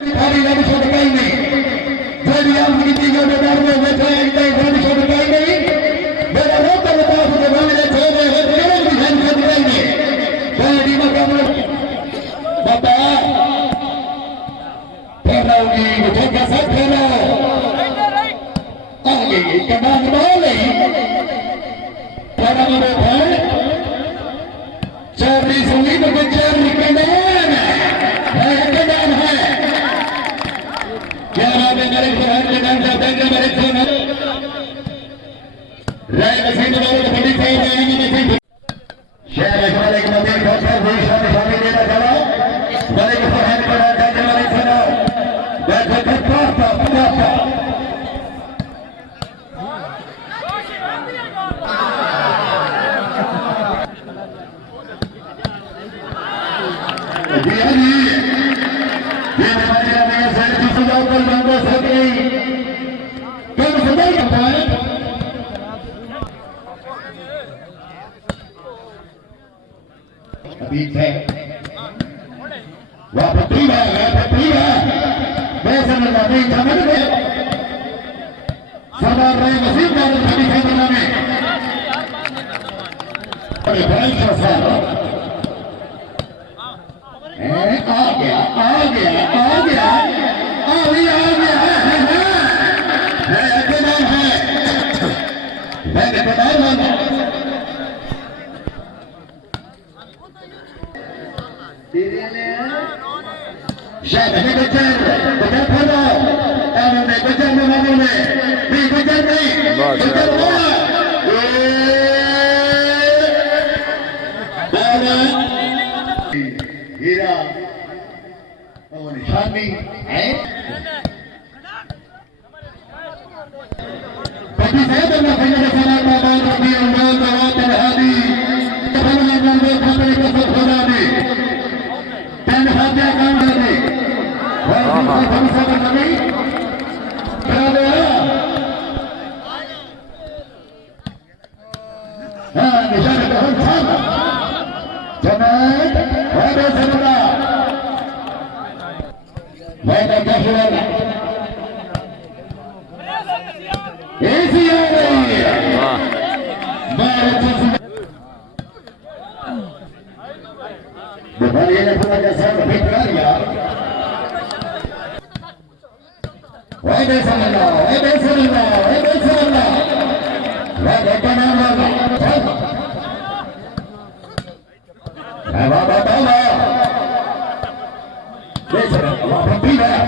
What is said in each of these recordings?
खाली run shot कहीं नहीं जब यार की तीन मैदान में बैठे एक रन शॉट कहीं नहीं मेरा रोक का पास के बॉल ने छोड़ दे है तेरे भी रन शॉट कहीं नहीं बड़ी मकाम बाबा फेराऊंगी मुझे कैसा खेलो आगे ये कमान बॉल है तेरा मेरे भाई 40 उम्मीद के 4 विकेट मेरे प्रधान मैदान से बैंक मेरे फोन राय मसीद वाले बड़ी साइड में शहर वाले के मंदिर डॉक्टर भूषण स्वामी ने लगाया बड़े प्रधान पड़ा जाने वाले सुनो बैठो पापा जी हाँ जी ये हमारे नए साल की सुझाव पर मांगो सके कम समय का है अभी है वह पत्रीवा मैं समझ नहीं समझ में सरदार रहे मसीह का खड़ी खेलना में बड़े भाई का साथ आ गया मैंने बताया शायद हमें बचा फैला उन्होंने बचा बनाने में भी बचा नहीं हीरा और निशानी है बड़ी साहब ने अपने सलाम का बात की उम्मीद और तलहादी तफल्लुल मंदिर खतरे को खुदा ने तन हाथे काम दे और हम सब नबी चलो हां निशान बहुत साफ जमात और सलाम मैं क्या हुआ ऐसी आ रही है बुखारी ने पूरा जैसा भी कर लिया वह कैसा लगा वह देखा नाम लगा बाबा कैसा वह भी है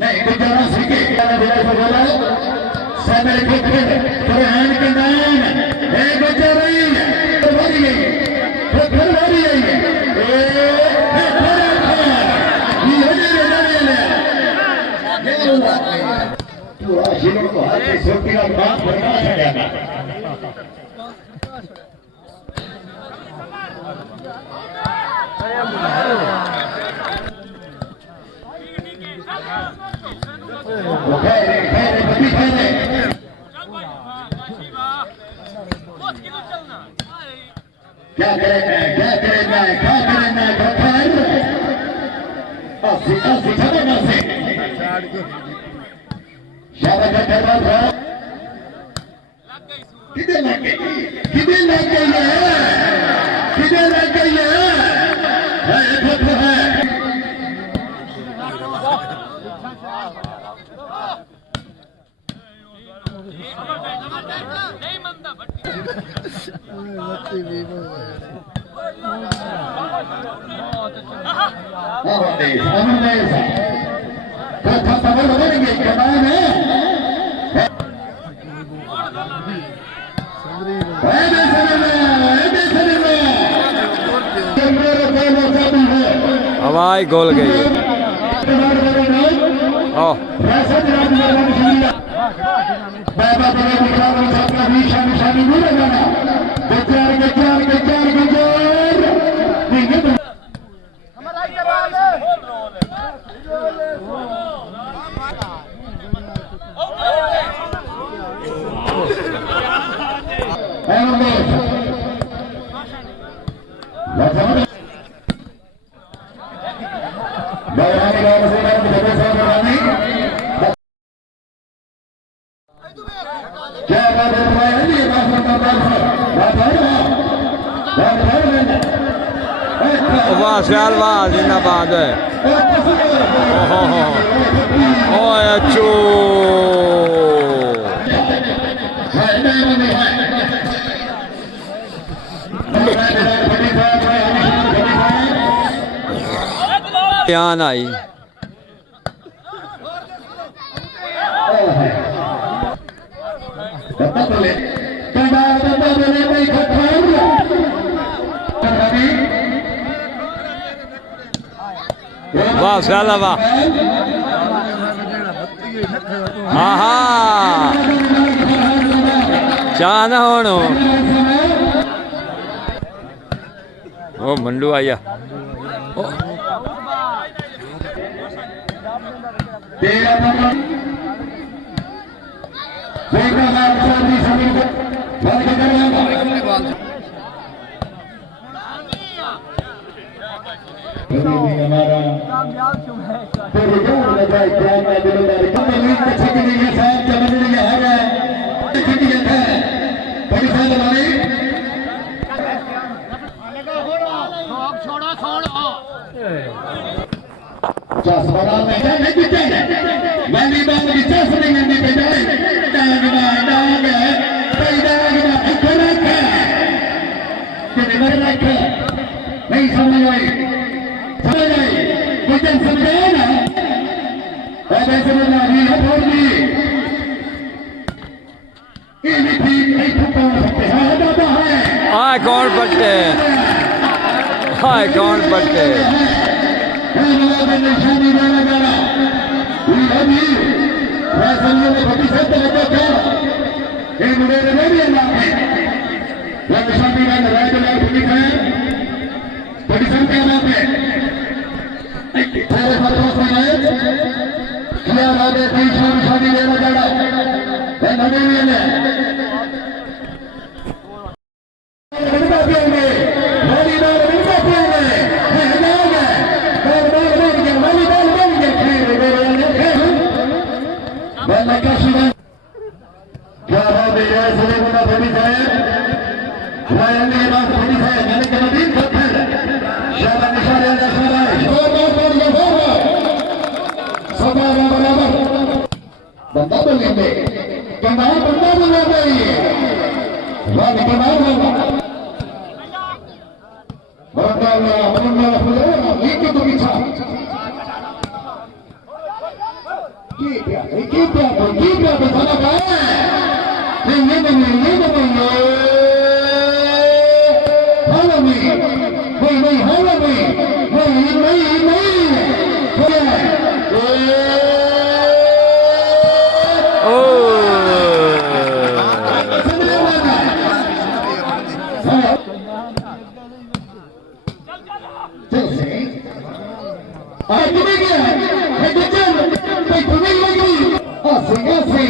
नहीं गुजारा सीखे बोला समय के क्या करेंगे क्या करेंगे क्या करेंगे अस्सी अस्सी छब्बीस अस्सी शाबाश शाबाश किधर लग गई किधर लग गई है किधर लग गई है हवाई गोल गई वाह ख्याल वाह जिंदाबाद है ओए अच्छो ध्यान आई वाह ख्याल वाह हाँ हाँ चाह ना होनो ओ मंडू आया नहीं समझ आई मुझे समझाया ना ऐसे बोलना भी है छोड़ दी हाँ कौन पट्टे हाँ कौन पट्टे बंदा बोलेंगे बंदा बोलना चाहिए Jose. Aquí me queda. Escuchando. Ay, conmigo aquí. Así, así.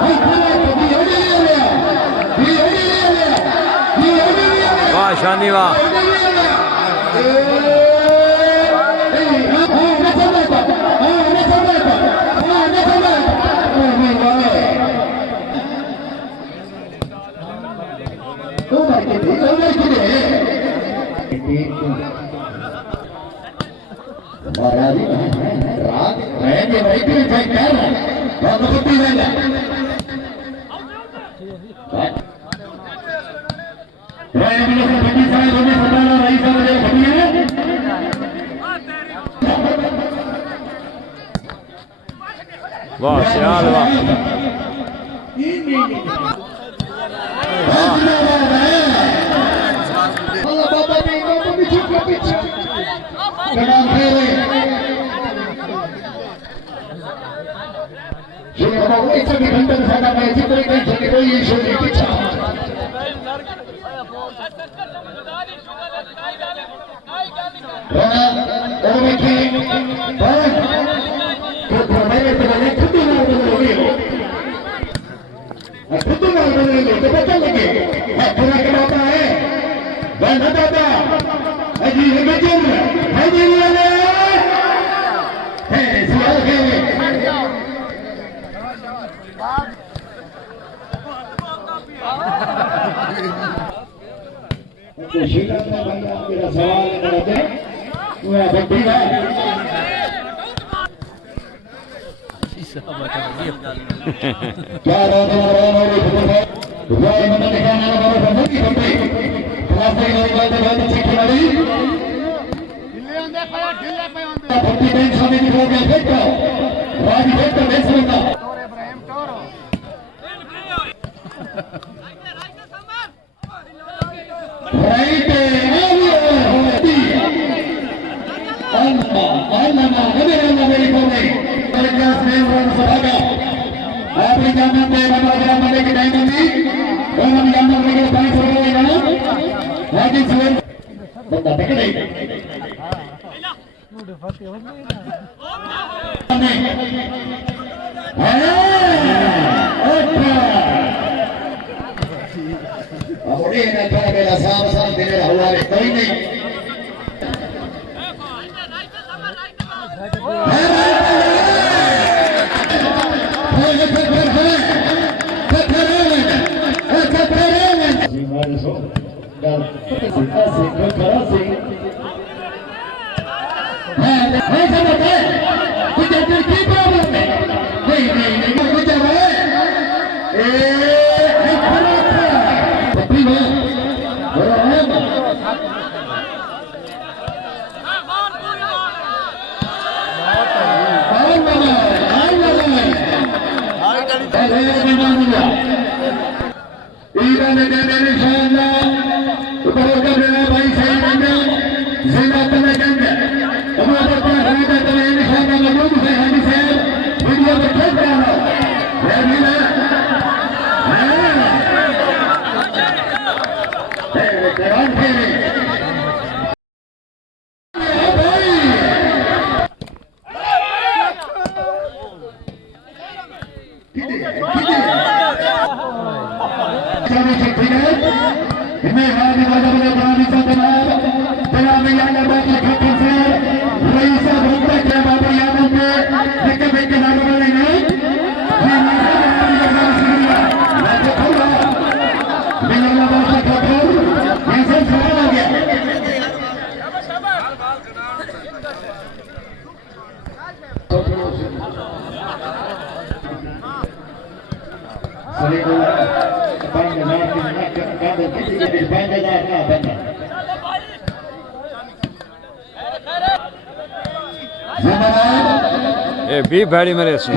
Ay, carajo. वाह शानी वाह वाह सियाल वाह ये भी भाड़ी मेरे से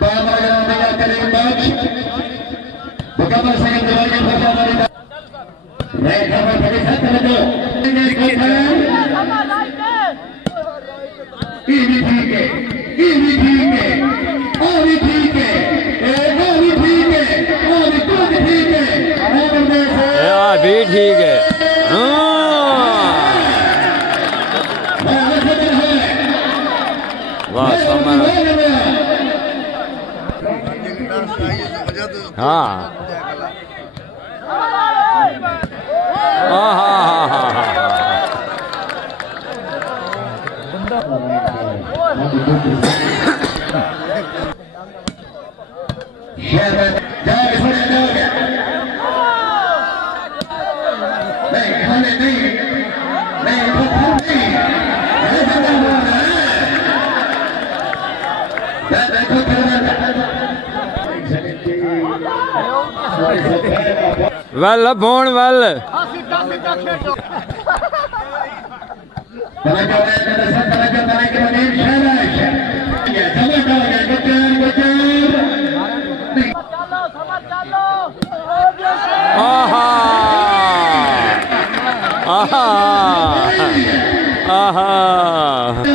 बाबा का करीम बख्श मुकम्मल से दीवार के फरमाने का मैं खबर बड़ी खतरे दो ये भी ठीक है ये भी ठीक है और भी ठीक है और भी ठीक है और भी कुछ ठीक है और में से यार भी ठीक है वाह समर हाँ वेल बोन वेल आहा आहा आहा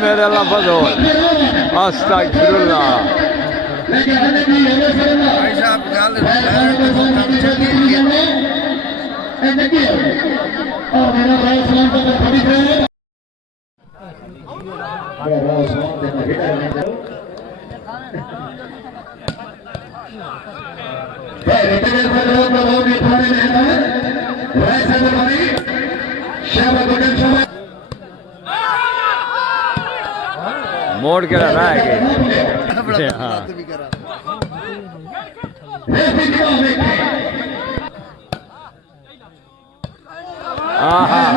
मेरे अल्लाह फजल अस्तगफिरुल्लाह मोड़ के रहा है हाँ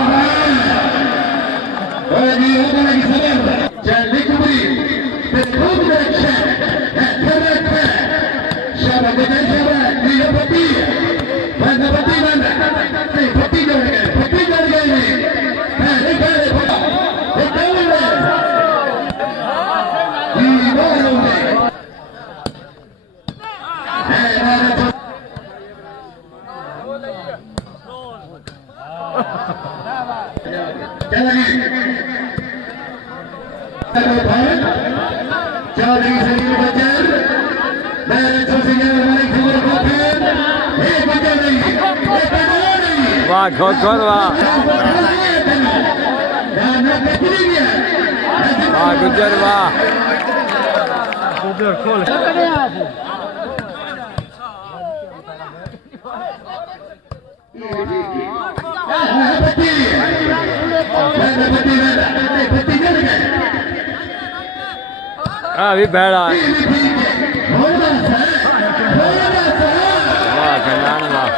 वाह खोखर वाह वाह गुजर वाह उधर खोल अभी बैठा वाह खंडान वाह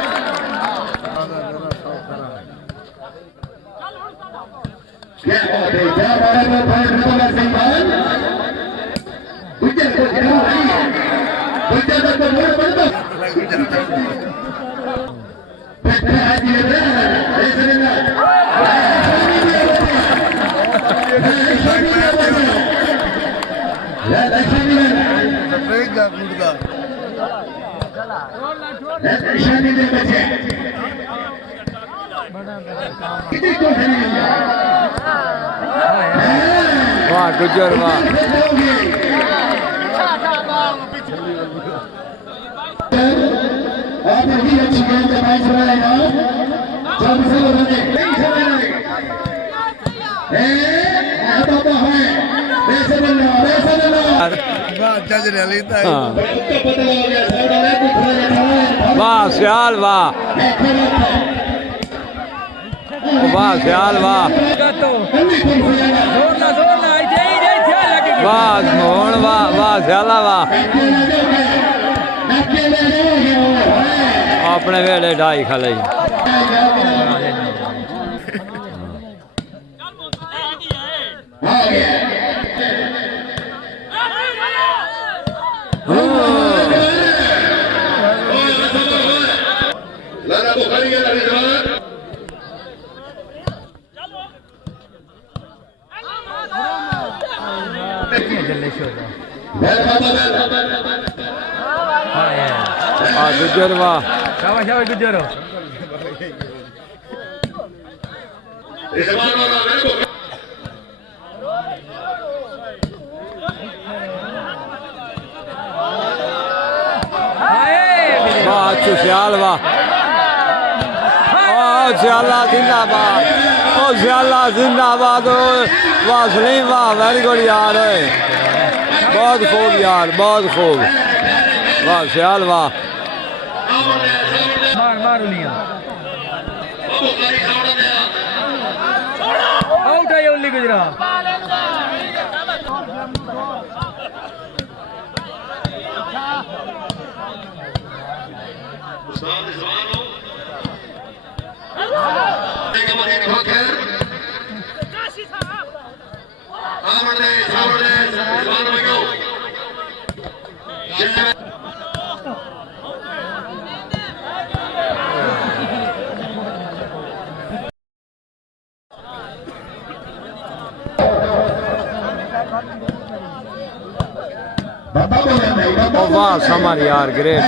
वाह गुजर वाह आप ही अच्छी गेंद का मैच बनाएगा 24 ओवर में वाह सियाल वाह वाह सियाल वाह वाह मोहन वाह वाह सियाला वाह अपने वेड़े ढाई खाले गुजर वाह शाबाश शाबाश गुजर इस बार वाला मेरे को वाह अच्छू सियाल वाह सियाला जिंदाबाद ओ सियाला जिंदाबाद वाह सलीम वाह वेरी गुड यार बहुत खूब यार बहुत खूब वाह सियाल वाह मार मार उलियां आउट है उल्ली गुजरा ओ वाह समर यार ग्रेट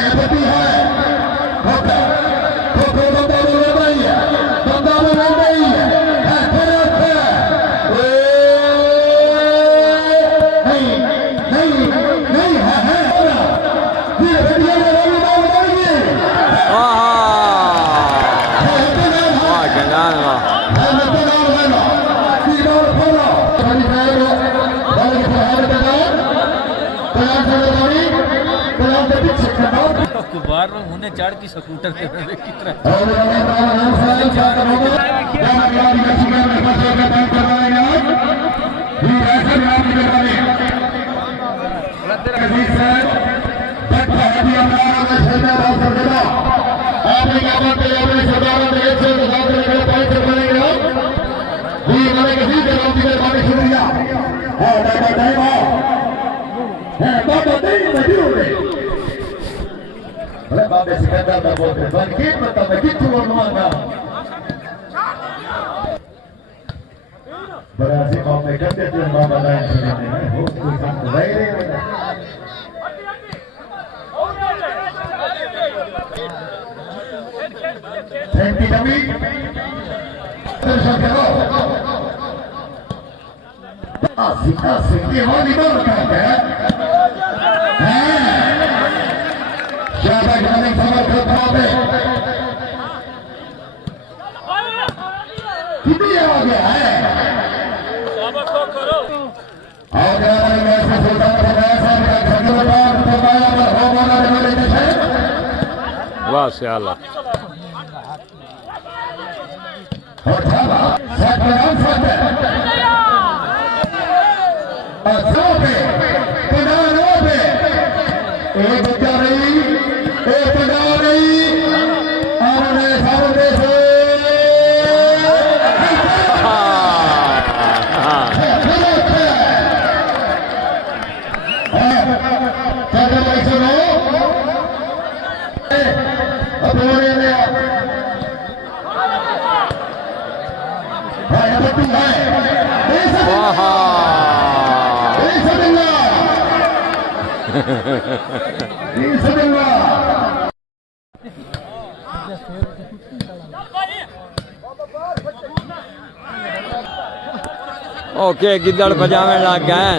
बार में होने चढ़ की स्कूटर पे कितना Bapak sekadar dah boleh bangkit, betul begitu tuan-tuan. Berhasil kau pegang dia tuan bapak lain sini. Oh, tuan baik. Thank kami. Asik dia hari berkat ya. शाबाश रनिंग समर्थक भावे कितनी आ गया है शाबाश को करो और हमारे मैच में सुल्तान फरमाया साहब का धन्यवाद फरमाया पर हो वाला हमारे देश है वाह सियाला और थाला साथ में नाम साथ है और सौ पे किनारों पे एक बच्चा रही ओके गिद्दड़ बजावे लग गए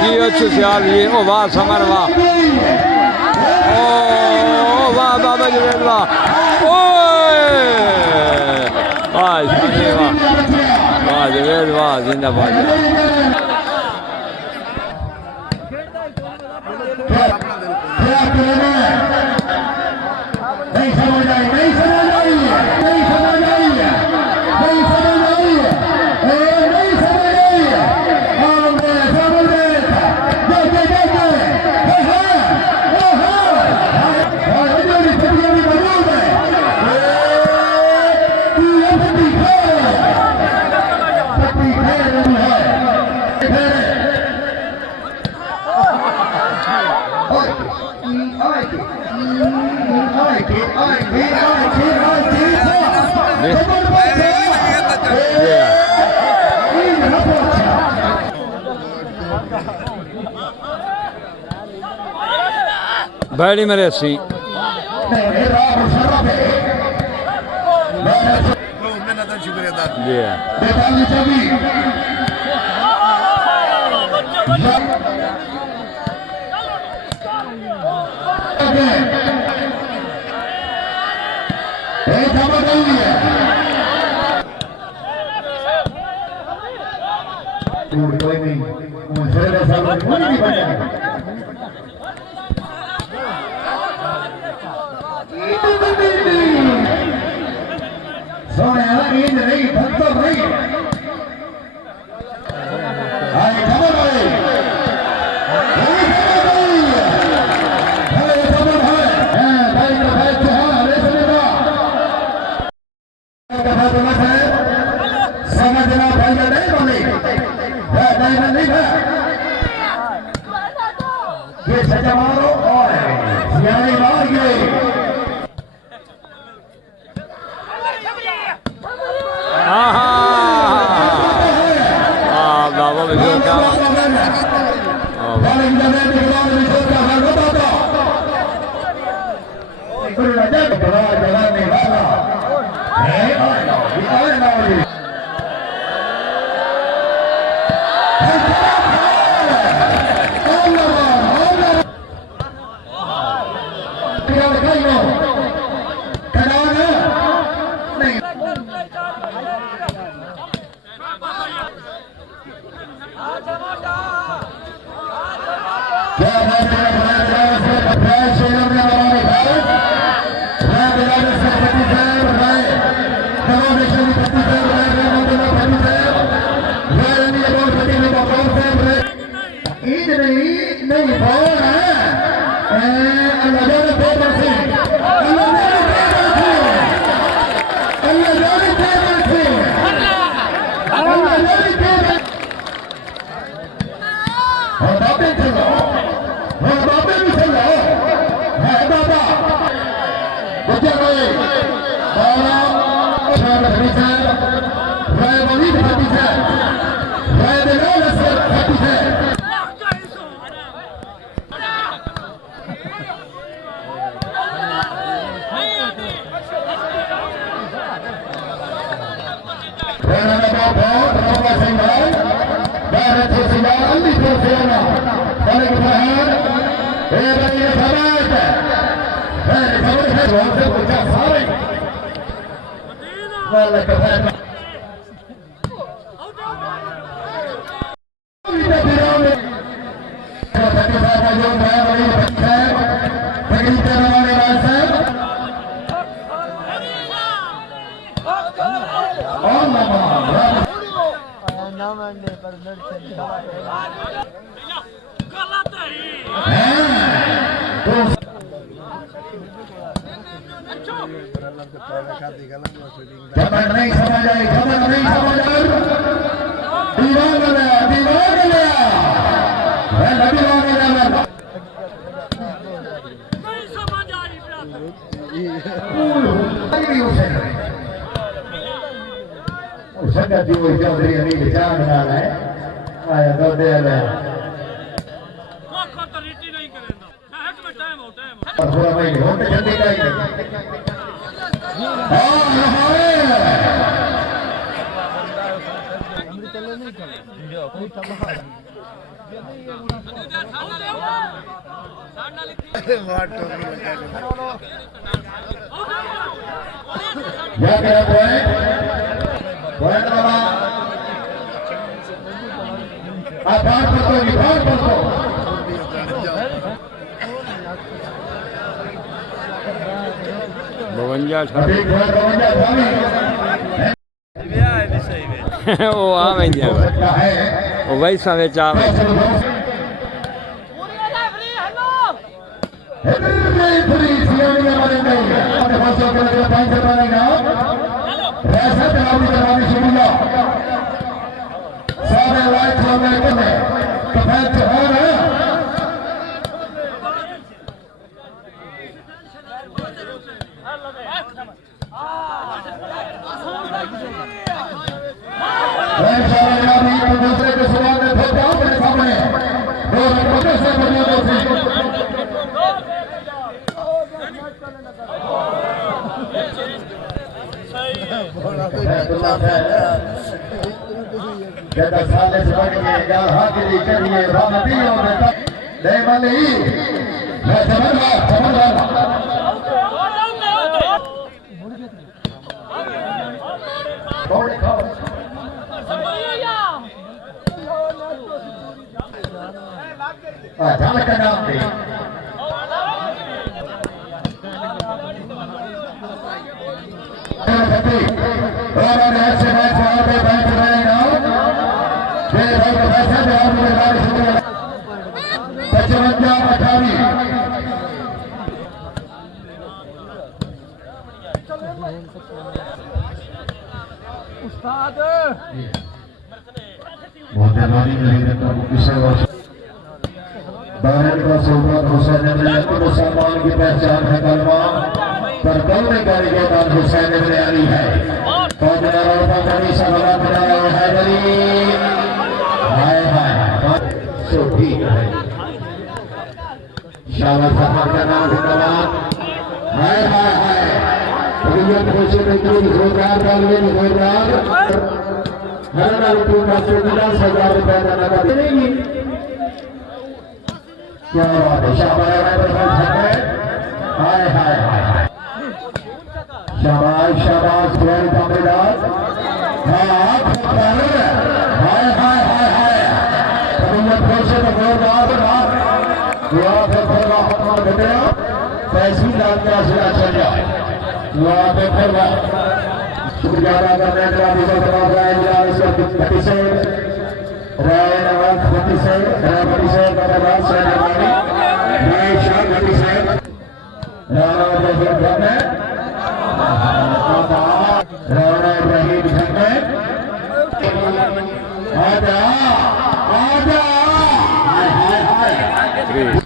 जी अच्छे सियाल ये ओ वाह समर वाह ओ वाह बाबा जी वाह ओए वाह शादी वाह वाह जवेद वाह जिंदाबाद नहीं समझ आई नहीं समझ आई नहीं समझ आई नहीं समझ आई नहीं समझ आई बैड़ी मेरे 80 कोई नहीं मुझे नहीं बचा सोने नींद नहीं भक्तों नहीं आए खबर आए समझना भाई नहीं बोले नहीं ये सजा मारो और सियाने मार गए बाबा का खबर नहीं समझ आई दीवान संगत जी वो चौधरी अनिल चांद नाल है आया तो दे ले पूरा महीने होते जल्दी का ही क्या करा पॉइंट बाबा आप बात करते हो 52 वो आ वेंदी वो वैसा में चा दूसरे के सवाल में फिर जाओ मेरे सामने दो रनों से बढ़िया कहता साले से बढ़ के या हाजिरी करिए रामतियों में तक दे वाली मैं समझ झालक का नाम दे ऐसे मैच वहां पे बैठ रहे हैं 55 भारत का सुल्तान हुसैन मुसलमान की पहचान है कलमा पर कल में गाड़ी के बाद हुसैन इब्न अली है शाबाश का नाम धन्यवाद हाय हाय हाय खुशी में जोरदार डालिए जोरदार हर ऋतु का 50,000 रुपए का नगद देंगे क्या बात है शाबाश हाय हाय हाय शाबाश शाबाश प्यार कामदार हाय हाय हाय हाय कबूतर खुशी में जोरदार दुआ पे फरवा हमारा बेटा तहसील लाल का सिला चल जाए दुआ पे फरवा शुक्रिया अदा करने का विजय समाज आएगा इसका गति से राय नवाज गति से धन्यवाद से जवानी ये शाह गति से राणा इब्राहिम झंडे राणा इब्राहिम झंडे आजा आजा हाय हाय हाय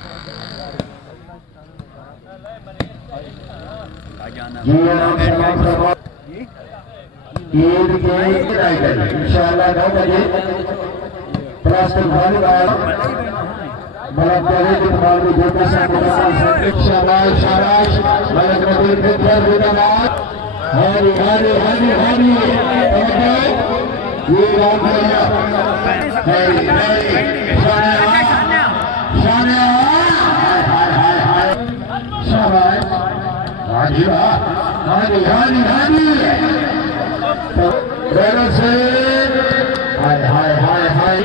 ईद के इंशाअल्लाह 9 बजे प्लास्टिक भारी आया मलक पहले दिन बाद में जोते से शाबाश शाबाश मलक नबी के प्यार जिंदाबाद हरी हरी हरी हरी ये रात है हरी हरी शानिया शानिया हाय हाय हाय शाबाश हाजी हाजी हाजी हाजी रेलर से हाय हाय हाय हाय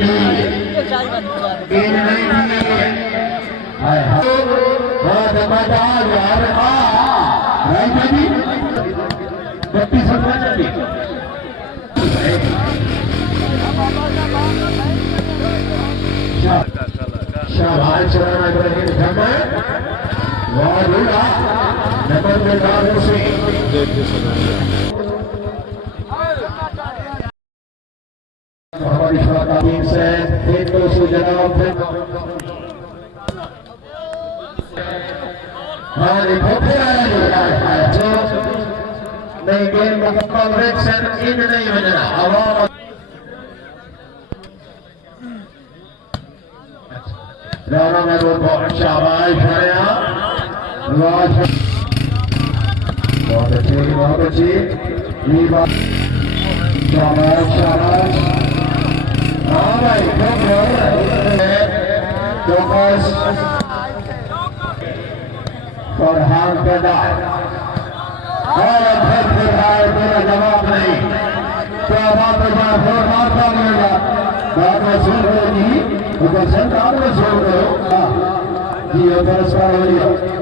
इन नहीं हाय हाय बहुत मजा यार राइट जी 32 चली शाबाश राणा इब्राहिम झंडे वाह दूल्हा नंबर में दाद से हमारी टीम से 200 जनाब हाँ देखो फिर आया जो नई गेम मुकम्मल रेड से इन नहीं बजना आवाम राणा में बहुत शाबाश भैया बहुत अच्छी ये बात शाबाश शाबाश हाँ भाई चौकस फरहान पैदा और फिर आए मेरा जवाब नहीं क्या बात है फिर मारता मिलेगा बाद में सुन रही उधर सरकार में सुन रहे हो जी उधर सवाल हो रही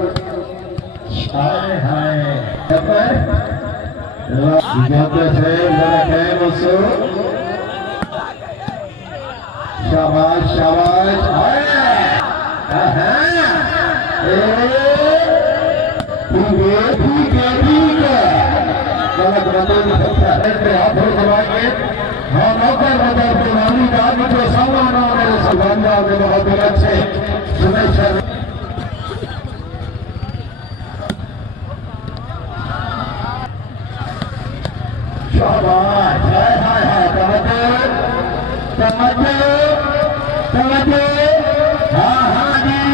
हाय हाय शाबाश शाबाश ठीक है गलत बंदे हाथ दबाएंगे हाँ मौका बता पुरानी गाड़ी जो सामान मेरे सुगंधा में बहुत अच्छे तवज्जो हाँ हाँ जी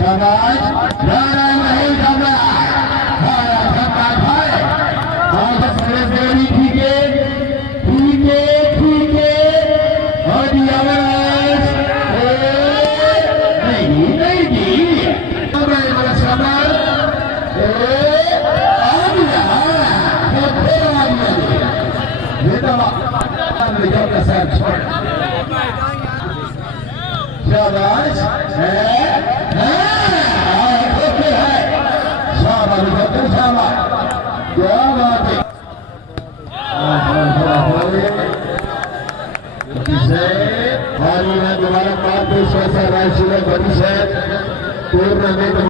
शाबाश नारा नहीं घबरा भाया धक्का खाए और बस देरी ठीक है और ये आवाज नहीं दी हमें बड़ा शाबाश आ गया बहुत फिर आ गया ये दवा जो का साथ छोड़ शाबाश है क्या बात है दोबारा 5 राशि बड़ी है टूर्नामेंट